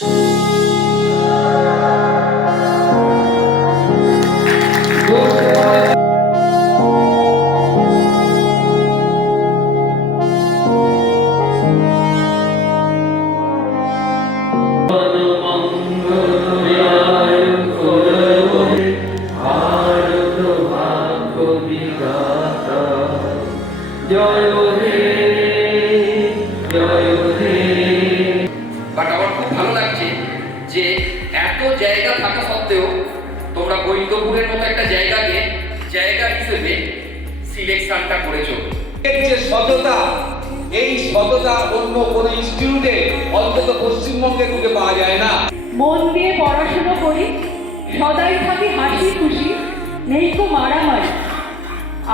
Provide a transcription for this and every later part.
But আমার খুব ভালো লাগছে যে এত জায়গা থাকা সত্ত্বেও তোমরা গোবিন্দপুরের মতো একটা জায়গাকে জায়গা হিসেবে সিলেকশনটা করেছো। এর যে সততা, এই সততা অন্য কোন ইনস্টিটিউটে অন্তত পশ্চিমবঙ্গে খুঁজে পাওয়া যায় না। মন দিয়ে পড়াশোনা করি, সদাই থাকি হাসি খুশি, নেই তো মারামারি।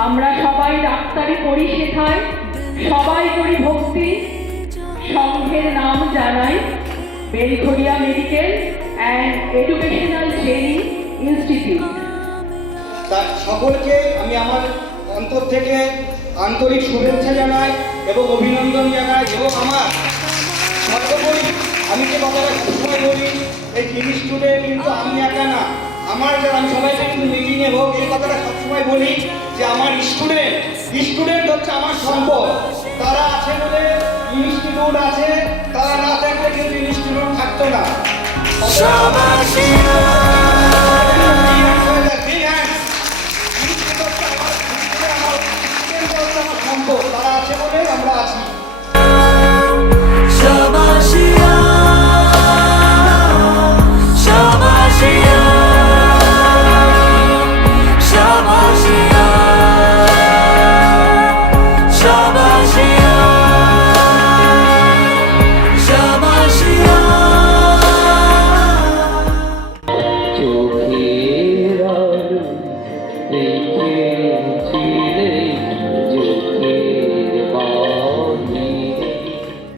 আমরা সবাই ডাক্তারি পড়ি শেখাই, সবাই করি ভক্তি, সংঘের নাম জানাই Belgharia medical and educational training institute. তার সকলকে আমি আমার অন্তর থেকে আন্তরিক শুভেচ্ছা জানাই এবং অভিনন্দন জানাই। এবং আমার সর্বোপরি আমি যে কথাটা সবসময় বলি, এই ইনস্টিটিউটে কিন্তু আমি একা না, আমার আমি সবাইকে কিন্তু মিটিংয়ে হোক এই কথাটা সবসময় বলি যে আমার স্টুডেন্ট হচ্ছে আমার সম্পদ। তারা আছে বলে ইনস্টিটিউট আছে, তারা না থাকলে কিন্তু ইনস্টিটিউট থাকতো না। তারা আছে বলে আমরা আছি। চোখের আলো দেখে